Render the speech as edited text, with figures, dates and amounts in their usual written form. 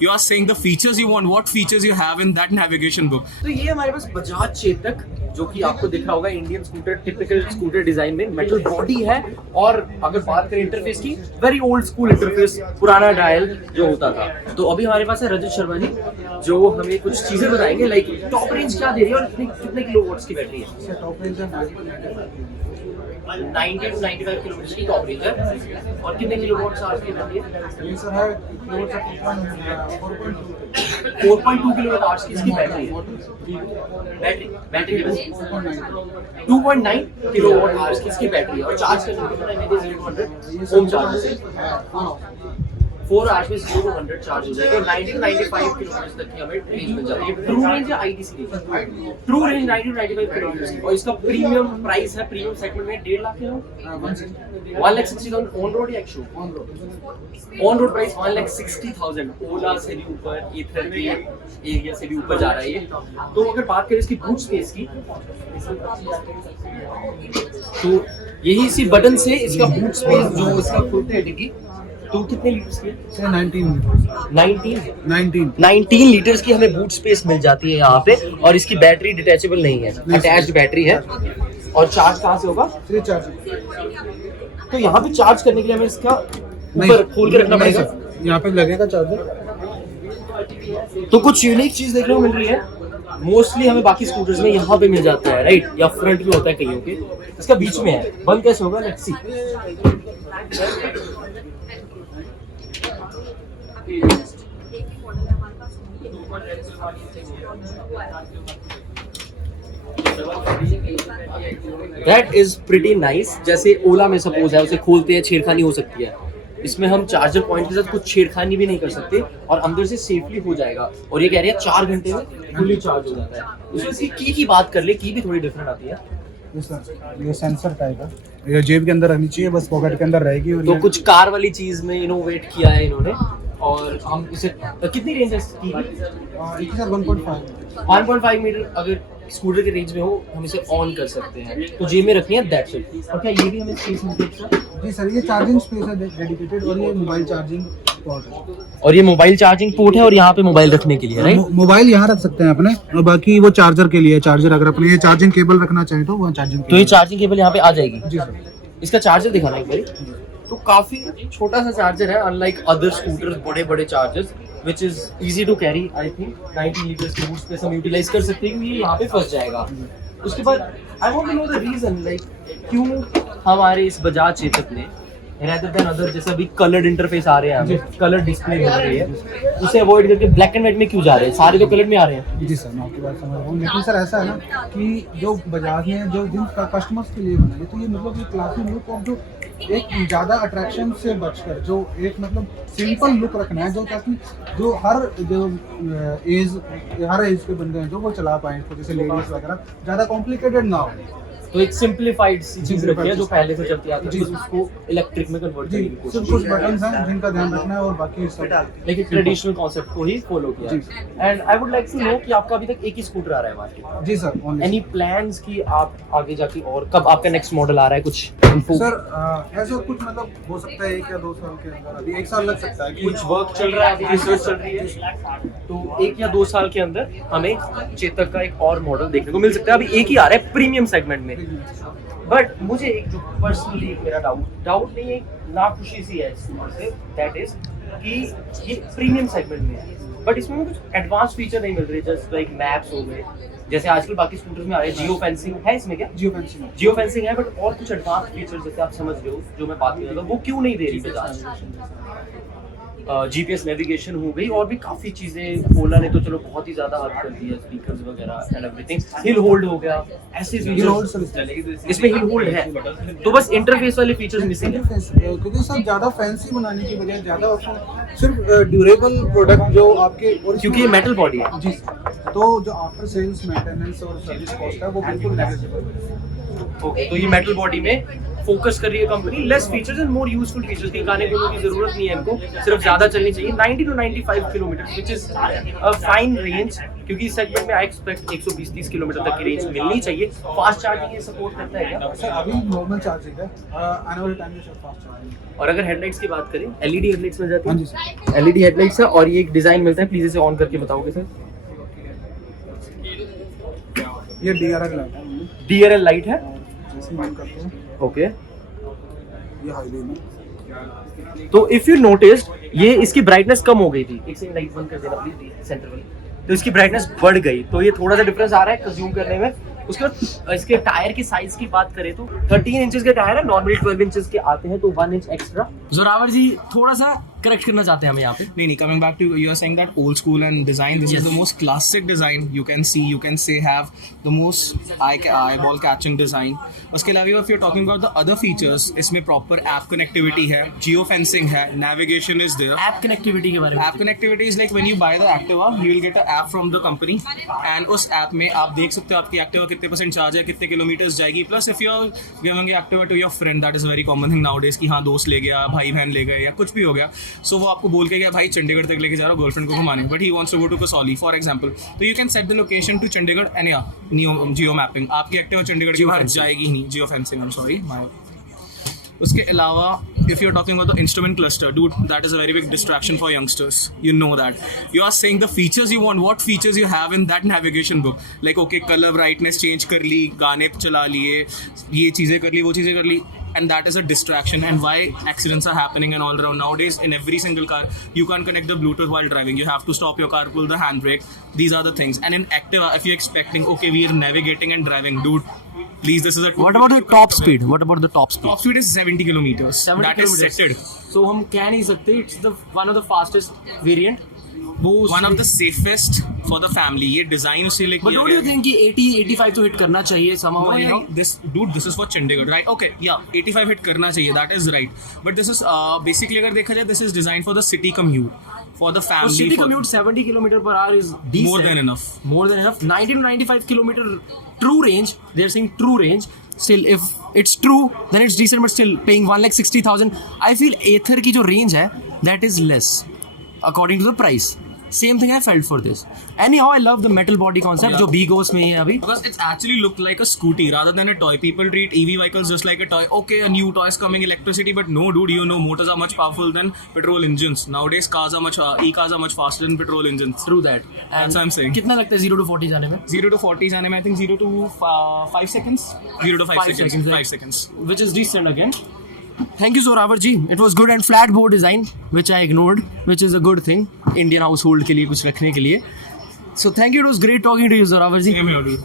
you are saying the features you want. What features you have in that navigation book? तो ये हमारे पास बजाज चेतक, जो कि आपको दिख रहा होगा Indian scooter, typical scooter design में, मेटल बॉडी है। और अगर बात करें इंटरफेस की, वेरी ओल्ड स्कूल इंटरफेस, पुराना डायल जो होता था। तो अभी हमारे पास है रजत शर्मा जी, जो हमें कुछ चीजें बताएंगे, लाइक टॉप रेंज क्या दे रही है और कितने किलोवाट्स की बैटरी है। टॉप रेंज है 90 to 95 किलोमीटर की टॉप रेंज है। और कितने किलोवाट आवर्स की बैटरी है? ये सर है 4.2 किलोवाट आवर्स की इसकी बैटरी है। बैटरी 2.9 किलोवाट आवर्स की इसकी बैटरी है। और चार्ज करने के लिए 0 to 100 होम चार्ज है। 4 आवर्स में 0 to 100 चार्ज हो जाएगा। 90 to 95 किलोमीटर तक की हमें रेंज मिल जाती है। ट्रू रेंज या ITC range? True range 90 to 95 kilometre की। और इसका प्रीमियम प्राइस है, प्रीमियम सेगमेंट में 1.5 लाख है। 1,60,000 ऑन रोड या एक्शो? On road price 1,60,000। ओला से भी ऊपर, एथर के एरिया से भी ऊपर जा रहा है ये। तो अगर बात करें इसकी बूट स्पेस की, तो यही इसी बटन से इसका बूट स्पेस जो इसका खुलते है डिग्गी, तो कितने लीटर्स की है? 19 लीटर्स की हमें बूट स्पेस मिल जाती है यहाँ पे। और इसकी बैटरी डिटैचेबल नहीं है, अटैच्ड बैटरी है। और चार्ज कहाँ से होगा? Free charge. तो यहाँ पे चार्ज करने के लिए हमें इसका ऊपर खोल के रखना पड़ेगा। यहाँ पे लगेगा चार्जर। तो कुछ यूनिक चीज देखने को मिल रही है, मोस्टली हमें बाकी स्कूटर्स में यहाँ पे मिल जाता है, राइट? या फ्रंट में होता है कईयों के, इसका बीच में है। बंद कैसे होगा? Let's see. That is pretty nice। जैसे ओला में सपोज है, उसे खोलते हैं, छेड़खानी हो सकती है। इसमें हम चार्जर पॉइंट के साथ कुछ छेड़खानी भी नहीं कर सकते और अंदर से सेफली हो जाएगा। और ये कह रही है 4 घंटे में फुली चार्ज हो जाता है। उसमें इसकी की बात कर ले, की भी थोड़ी डिफरेंट आती है। ये सेंसर टाइप है, ये जेब के अंदर रखनी चाहिए, बस पॉकेट के अंदर रहेगी। और तो कुछ कार वाली चीज में इनोवेट किया है इन्होंने। और हम इसे कितनी रेंज है इसकी? 1.5 मीटर अगर स्कूटर के रेंज में हो, हम इसे ऑन कर सकते हैं। तो जेब में रखनी है, दैट्स इट। और क्या ये भी हमें स्पेस मिलती है? जी सर, ये चार्जिंग स्पेस है डेडिकेटेड, और ये मोबाइल चार्जिंग पोर्ट है। और ये मोबाइल चार्जिंग पोर्ट है, और यहाँ पे मोबाइल रखने के लिए, राइट? मोबाइल यहाँ रख सकते हैं अपने, और बाकी वो चार्जर के लिए, चार्जर अगर अपने ये चार्जिंग केबल रखना चाहे तो वो चार्जिंग। तो ये चार्जिंग केबल यहाँ पे आ जाएगी? जी सर। इसका चार्जर दिखाना एक बारी। तो काफी छोटा सा चार्जर है, अनलाइक अदर स्कूटर्स बड़े बड़े chargers, which is easy to carry. I think 90 litres की बूट स्पेस हम यूटिलाइज कर सकते हैं, ये यहाँ पे फंस जाएगा। उसके बाद I want to know the reason, like क्यों हमारे इस बजाज चेतक ने rather than other, जैसे अभी कलर्ड इंटरफेस आ रहे हैं, हमें कलर डिस्प्ले मिल रही है, उसे अवॉइड करके ब्लैक एंड व्हाइट में क्यों जा रहे हैं? सारे तो कलर में आ रहे हैं। जी सर, मैं आपकी बात समझ रहा हूँ, लेकिन सर ऐसा है ना कि जो बजाज ने जो जिन कस्टमर्स के लिए बनाई, तो ये मतलब ये क्लासी लुक और जो एक ज़्यादा अट्रैक्शन से बचकर जो एक मतलब सिंपल लुक रखना है, जो ताकि जो हर एज के बंदे हैं जो वो चला पाएं, तो जैसे लेडीज वगैरह, ज़्यादा कॉम्प्लिकेटेड ना हो। तो एक सिंपलीफाइड चीज रखी है जो पहले से चलती आती है, उसको इलेक्ट्रिक में कन्वर्ट करने की कोशिश। सिर्फ कुछ बटन्स हैं जिनका ध्यान रखना है, और बाकी सब लेकिन ट्रेडिशनल कॉन्सेप्ट को ही फॉलो किया। And I would like to know कि आपका अभी तक एक ही स्कूटर आ रहा है मार्केट में? जी सर। एनी प्लान्स कि आप आगे जाके, और कब आपका नेक्स्ट मॉडल आ रहा है? कुछ इन्फो सर ऐसा कुछ मतलब हो सकता है 1 या 2 साल के अंदर, अभी 1 साल लग सकता है। कुछ वर्क चल रहा है, अभी रिसर्च चल रही है, तो 1 या 2 साल के अंदर हमें चेतक का एक और मॉडल देखने को मिल सकता है। अभी एक ही आ रहा है प्रीमियम सेगमेंट में। बट मुझे एक जो पर्सनली मेरा डाउट नहीं है, नाखुशी सी है इस स्कूटर से, दैट इज कि ये प्रीमियम सेगमेंट में है, बट इसमें कुछ एडवांस फीचर नहीं मिल रहे, जस्ट लाइक मैप्स हो गए, जैसे आजकल बाकी स्कूटर्स में आ रहे हैं। जियो फेंसिंग है इसमें क्या? जियो फेंसिंग है, बट और कुछ एडवांस फीचर जैसे आप समझ रहे हो जो मैं बात कर रहा था, वो क्यों नहीं दे रही बजाज? जीपीएस नेविगेशन हो गई, और भी काफी चीजें। ओला ने तो चलो बहुत ही ज्यादा हेल्प कर दी है, स्पीकर्स वगैरह एंड एवरीथिंग। हिल होल्ड हो गया, ऐसे फीचर्स इसमें हिल होल्ड है, तो बस इंटरफेस वाले फीचर्स मिसिंग है। क्योंकि सर ज़्यादा फैंसी बनाने की बजाय ज़्यादा ऑप्शन, सिर्फ ड्यूरेबल प्रोडक्ट जो आपके, क्योंकि ये मेटल बॉडी है। जी, तो जो आफ्टर सेल्स मेंटेनेंस और सर्विस कॉस्ट है वो बिल्कुल नेगेटिव है। ओके, तो ये मेटल बॉडी में फोकस कर रही है company, less features and more useful features की गाने गुनों की जरूरत नहीं है इनको, सिर्फ ज्यादा चलनी चाहिए 90 to 95 kilometre which is a fine range, क्योंकि इस सेगमेंट में आई एक्सपेक्ट 120-30 किलोमीटर तक की रेंज मिलनी चाहिए। फास्ट चार्जिंग ये सपोर्ट करता है क्या? सर अभी नॉर्मल चार्जिंग है, आने वाले टाइम में सर फास्ट चार्जिंग। और अगर हेडलाइट्स की बात करें, एलईडी हेडलाइट्स मिल जाती हाँ है? जी सर। एलईडी हेडलाइट्स है और ये एक डिजाइन मिलता है, प्लीज इसे ऑन करके बताओगे सर? ये DRL लाइट है, DRL लाइट है, जैसे ऑन करते हैं ओके। ये हाईवे में। तो इफ यू नोटिस ये इसकी ब्राइटनेस कम हो गई थी, एक सेकंड लाइट बंद कर देना प्लीज सेंटर वाली, तो इसकी ब्राइटनेस बढ़ गई, तो ये थोड़ा सा डिफरेंस आ रहा है कंज्यूम करने में। उसके बाद इसके टायर की साइज की बात करें तो 13 इंचेस के टायर है, नॉर्मली 12 इंचेस के आते हैं, तो 1 इंच एक्स्ट्रा। जोरावर जी थोड़ा सा करेक्ट करना चाहते हैं हम यहाँ पे। नहीं, coming back to you are saying that old school and design, this is the most classic design you can see, you can say have the most eyeball catching design. उसके अलावा if you're talking about the other features, इसमें proper app connectivity है, geo fencing है, navigation is there. App connectivity के बारे में, App connectivity is like when you buy the Activa, you will get an app from the company, and उस app में आप देख सकते हो आपकी Activa कितने % चार्ज है, कितने किलोमीटर्स जाएगी, plus if you're giving Activa to your friend, that is a very common thing nowadays कि हाँ दोस्त ले गया, भाई बहन ले गए या कुछ भी हो गया, so वो आपको बोल के गया भाई चंडीगढ़ तक लेके जा रहा हूँ गर्लफ्रेंड को घुमाने, but he wants to go to Kasauli for example, तो you can set the location to Chandigarh and या जियो मैपिंग, आपकी एक्टिवा चंडीगढ़ की बाहर जाएगी ही नहीं, geo fencing, I am sorry my. उसके अलावा if you're talking about the instrument cluster, dude, that is a very big distraction for youngsters, you know that. You are saying the features you want, what features you have in that navigation book, like okay color brightness change कर ली, गाने चला लिए, ये चीज़ें कर ली, वो चीज़ें कर ली, and that is a distraction, and why accidents are happening and all around nowadays. In every single car you can't connect the Bluetooth while driving, you have to stop your car, pull the handbrake, these are the things. And in Activa, if you're expecting okay we are navigating and driving, dude, please, this is a what about the top speed? What about the top speed? top speed is 70 kilometers, 70 that is kilometers. setted. So हम कह नहीं सकते, it's the one of the fastest variant, वो one of the safest for the family, ये design उससे लेके but don't you think कि 80-85 तो हिट करना चाहिए somehow No, anyhow? yeah, this is for Chandigarh, right? Okay, yeah, 85 hit करना चाहिए, that is right. But this is basically अगर देखा जाए, this is designed for the city commute, for the So family. city for commute 70 km/h is decent. more than enough. More than enough. 90 to 95 kilometer true range. They are saying true range. Still, if it's true, then it's decent. But still, paying 1,60,000, I feel Ather की जो range है, that is less, according to the price. Same thing I felt for this. Anyhow, I love the metal body concept Yeah. जो B-Ghost में है अभी. Because it's actually looked like a scooty rather than a toy. People treat EV vehicles just like a toy. Okay, a new toy is coming, electricity, but no, dude, you know, motors are much powerful than petrol engines. Nowadays, e-cars are much faster than petrol engines. True that. And That's what I'm saying. कितना लगता है 0 to 40 जाने में? 0 to 40 जाने में, I think 0 to 5 seconds. 0 to 5 seconds. 5 seconds. Which is decent again. Thank you, Zoravar ji. It was good and flat board design, which I ignored, which is a good thing. Indian household के लिए कुछ रखने के लिए. So thank you. It was great talking to you, Zoravar ji. Same here, dude.